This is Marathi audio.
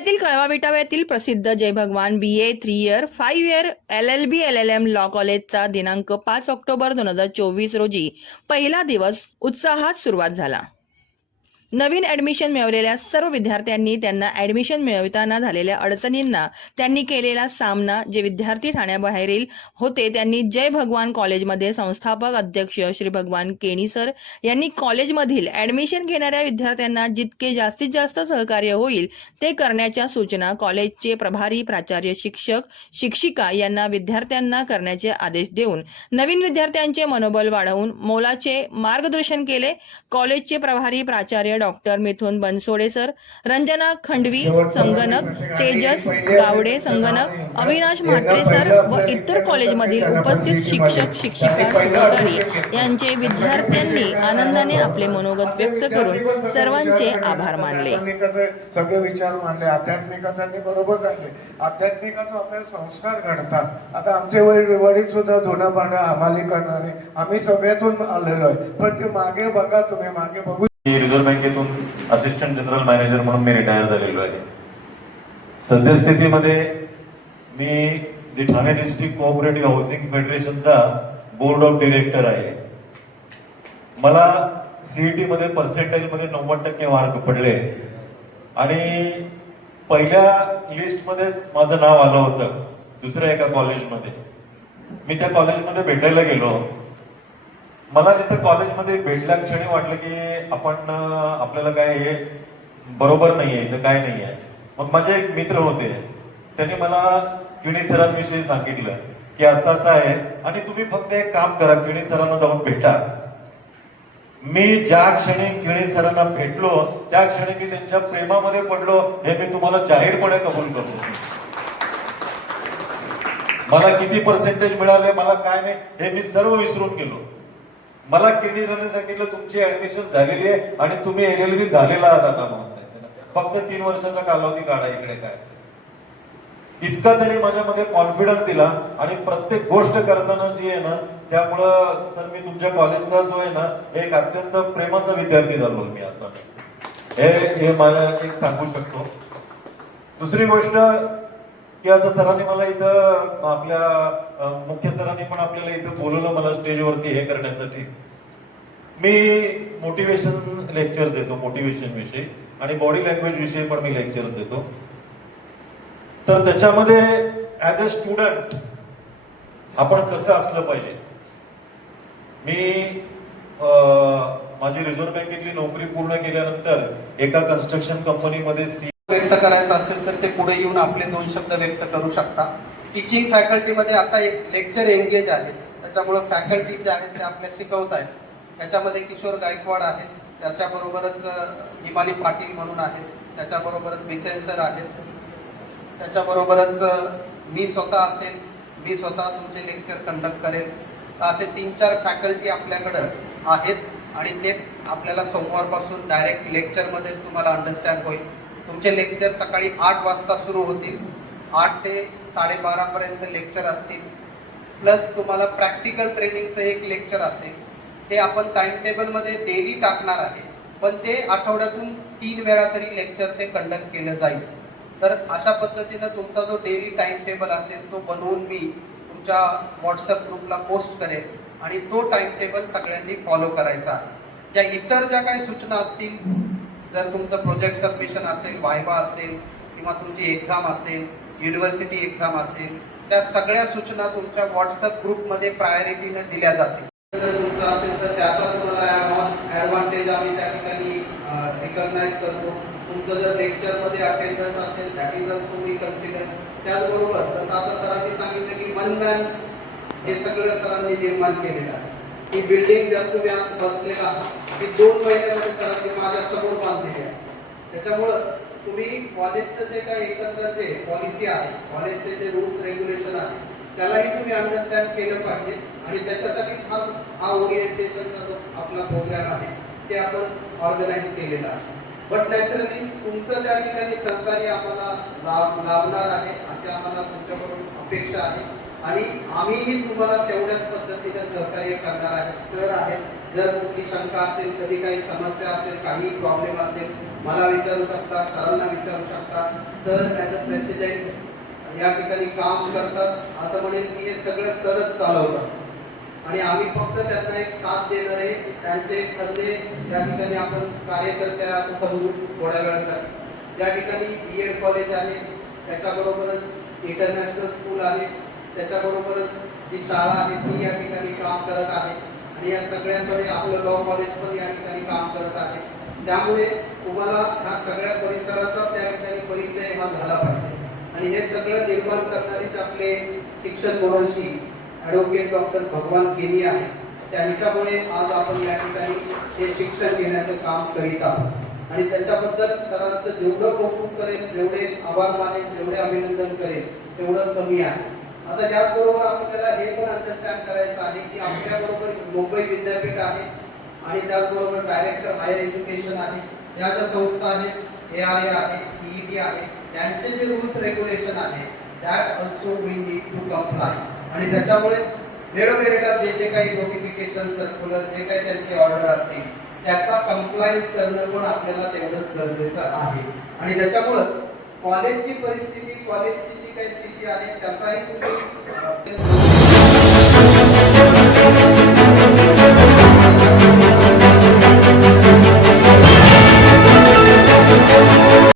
पुण्यातील कळवा विटावा येथील प्रसिद्ध Jai Bhagwan B A three year five year L L B L L M law कॉलेजचा दिनांक पाच ऑक्टोबर दोन हजार चोवीस रोजी पहिला दिवस उत्साहात सुरुवात झाला. नवीन ॲडमिशन मिळवलेल्या सर्व विद्यार्थ्यांनी त्यांना ॲडमिशन मिळवताना झालेल्या अडचणींना त्यांनी केलेला सामना जे विद्यार्थी ठाण्याबाहेरील होते त्यांनी जय भगवान कॉलेजमध्ये संस्थापक अध्यक्ष श्री भगवान केणी सर यांनी कॉलेजमधील ॲडमिशन घेणाऱ्या विद्यार्थ्यांना जितके जास्तीत जास्त सहकार्य होईल ते करण्याच्या सूचना कॉलेजचे प्रभारी प्राचार्य शिक्षक शिक्षिका यांना विद्यार्थ्यांना करण्याचे आदेश देऊन नवीन विद्यार्थ्यांचे मनोबल वाढवून मोलाचे मार्गदर्शन केले. कॉलेजचे प्रभारी प्राचार्य डॉक्टर मिथुन बनसोडे सर रंजना खंडवी संगणक तेजस गावडे संगणक अविनाश म्हात्रे सर व इतर कॉलेजमधील उपस्थित शिक्षक शिक्षिका सहकारी यांचे विद्यार्थ्यांनी आनंदाने आपले मनोगत व्यक्त करून सर्वांचे आभार मानले. सगळे विचार मानले आध्यात्मिकतांनी बरोबर सांगले आध्यात्मिकातून आपल्याला संस्कार घडतात. आता आमचे वडील वडील सुद्धा धुणं भांडं हमाली करणारे. आम्ही सगळ्यातून आलेलो आहे. पण ते मागे बघा तुम्ही. मागे बघू मी रिझर्व्ह बँकेतून असिस्टंट जनरल मॅनेजर म्हणून मी रिटायर झालेलो आहे. सद्यस्थितीमध्ये मी the Thane district cooperative housing फेडरेशनचा board of director आहे. मला सीईटी मध्ये पर्सेंटाईल नव्वद टक्के मार्क पडले. आणि पहिल्या लिस्टमध्येच माझं नाव आलं होतं दुसऱ्या एका कॉलेजमध्ये मी त्या कॉलेजमध्ये भेटायला गेलो. मला जिथं कॉलेजमध्ये भेटल्या क्षणी वाटलं की आपण आपल्याला काय हे बरोबर नाही आहे इथं काय नाही आहे. मग माझे एक मित्र होते त्यांनी मला किणी सरांविषयी सांगितलं की असं असं आहे आणि तुम्ही फक्त एक काम करा किणी सरांना जाऊन भेटा. मी ज्या क्षणी किणी सरांना भेटलो त्या क्षणी मी त्यांच्या प्रेमामध्ये पडलो हे मी तुम्हाला जाहीरपणे कबूल करतो. मला किती पर्सेंटेज मिळाले मला काय नाही हे मी सर्व विसरून गेलो. मला किडनी सरांनी सांगितलं तुमची ऍडमिशन झालेली आहे आणि तुम्ही एलएलबी बी झालेला आहात आता म्हणताय फक्त तीन वर्षाचा कालावधी काढा इकडे काय इतका त्यांनी माझ्यामध्ये कॉन्फिडन्स दिला आणि प्रत्येक गोष्ट करताना जी आहे ना त्यामुळं सर मी तुमच्या कॉलेजचा जो आहे ना एक अत्यंत प्रेमाचा विद्यार्थी झालो मी आता. हे हे मला एक सांगू शकतो. दुसरी गोष्ट की आता सरांनी मला इथं आपल्या मुख्य सरांनी पण आपल्याला इथं बोलवलं मला स्टेजवरती हे करण्यासाठी. मी मोटिवेशन लेक्चर देतो मोटिवेशन विषयी. आणि बॉडी लँग्वेज विषयी पण मी लेक्चर देतो. तर त्याच्यामध्ये ऍज अ स्टुडंट आपण कसं असलं पाहिजे? मी माझी रिझर्व्ह बँकेतली नोकरी पूर्ण केल्यानंतर एका कन्स्ट्रक्शन कंपनीमध्ये सी व्यक्त करायचं असेल तर ते पुढे येऊन आपले दोन शब्द व्यक्त करू शकता. टीचिंग फॅकल्टीमध्ये आता एक लेक्चर एंगेज आहेत त्याच्यामुळं फॅकल्टी जे आहेत ते आपल्या शिकवत आहेत. त्याच्यामध्ये किशोर गायकवाड आहेत. त्याच्याबरोबरच हिमाली पाटील म्हणून आहेत. त्याच्याबरोबरच बिसेन सर आहेत. त्याच्याबरोबरच मी स्वतः असेल. मी स्वतः तुमचे लेक्चर कंडक्ट करेल. तर असे तीन चार फॅकल्टी आपल्याकडं आहेत. आणि ते आपल्याला सोमवारपासून डायरेक्ट लेक्चरमध्ये तुम्हाला अंडरस्टँड होईल. तुमचे लेक्चर सकाळी आठ वाजता सुरू होतील. आठ ते साडेबारापर्यंत लेक्चर असतील. प्लस तुम्हाला प्रॅक्टिकल ट्रेनिंगचं एक लेक्चर असेल. ते आपण टाईम टेबलमध्ये डेली टाकणार आहे. पण ते आठवड्यातून तीन वेळा तरी लेक्चर ते कंडक्ट केलं जाईल. तर अशा पद्धतीनं तुमचा जो डेली टाईम टेबल असेल तो बनवून मी तुमच्या व्हॉट्सअप ग्रुपला पोस्ट करेन आणि तो टाईम टेबल सगळ्यांनी फॉलो करायचा. आहे ज्या इतर ज्या काही सूचना असतील जर तुमचं प्रोजेक्ट सबमिशन असेल वायवा असेल किंवा तुमची एक्झाम असेल युनिव्हर्सिटी एक्झाम असेल त्या सगळ्या सूचना तुमच्या व्हॉट्सअप ग्रुपमध्ये प्रायोरिटीने दिल्या जातील. जर तुमचं असेल तर त्याचा तुम्हाला ॲडव्हान्टेज आम्ही त्या ठिकाणी रिकग्नाइज करतो. तुमचं जर लेक्चरमध्ये अटेंडन्स असेल दॅट इज ऑल्सो कन्सिडर त्याचबरोबर जसं आता सरांनी सांगितलं की वन मॅन हे सगळं सरांनी निर्माण केलेलं आहे. ही बिल्डिंग जास्त तुम्ही आत बसलेला आहात दोन महिन्यामध्ये सरांनी माझ्यासमोर बांधलेली आहे. त्याच्यामुळं तुम्ही कॉलेजचं जे काही एकंदर जे पॉलिसी आहे कॉलेजचे जे रूल्स रेग्युलेशन आहे त्यालाही तुम्ही अंडरस्टँड केलं पाहिजे आणि त्याच्यासाठीच हा हा ओरिएंटेशनचा जो आपला प्रोग्राम आहे ते आपण ऑर्गनाईज केलेला आहे. बट नॅचरली तुमचं त्या ठिकाणी सहकार्य आम्हाला लाभ लाभणार आहे अशी आम्हाला तुमच्याकडून अपेक्षा आहे. आणि आम्हीही तुम्हाला तेवढ्याच पद्धतीने सहकार्य करणार आहे. सर आहेत जर कुठली शंका असेल कधी काही समस्या असेल काही प्रॉब्लेम असेल मला विचारू शकता सरांना विचारू शकता. सर ॲज अ प्रेसिडेंट या ठिकाणी काम करतात. असं म्हणेल की हे सगळं सरच चालवतात. आणि आम्ही फक्त त्यांना एक साथ देणारे त्यांचे खंदे या ठिकाणी आपण कार्यकर्ते असं समजू थोड्या वेळासाठी. या ठिकाणी बी एड कॉलेज आहे. त्याच्याबरोबरच इंटरनॅशनल स्कूल आहे. त्याच्याबरोबरच जी शाळा आहे ती या ठिकाणी काम करत आहे. आणि या सगळ्यांमध्ये आपलं लॉ कॉलेज पण या ठिकाणी काम करत आहे. त्यामुळे तुम्हाला ह्या सगळ्या परिसराचा त्या ठिकाणी परिचय हा झाला पाहिजे. आणि हे सगळं निर्माण करणारेच आपले शिक्षण महर्षी ॲडव्होकेट डॉक्टर भगवान केनी आहे. त्यांच्यामुळे आज आपण या ठिकाणी हे शिक्षण घेण्याचं काम करीत आहोत. आणि त्याच्याबद्दल सरांचं जेवढं कौतुक करेल जेवढे आभार मानेल जेवढे अभिनंदन करेल तेवढं कमी आहे. आता त्याचबरोबर आपल्याला हे पण अंडरस्टँड करायचं आहे की आपल्याबरोबर मुंबई विद्यापीठ आहे आणि त्याचबरोबर डायरेक्टर हायर एज्युकेशन आहे ज्या ज्या संस्था आहेत ए आर ए आहे सीईटी आहे त्यांचे जे रूल्स रेग्युलेशन आहे that also we need to comply आणि त्याच्यामुळे वेळोवेळेला जे जे काही नोटिफिकेशन सर्क्युलर जे काही त्यांची ऑर्डर असतील त्याचा कम्प्लायन्स करणं पण आपल्याला तेवढंच गरजेचं आहे. आणि त्याच्यामुळं कॉलेजची परिस्थिती कॉलेजची जी काही स्थिती आहे. त्याचाही तुम्ही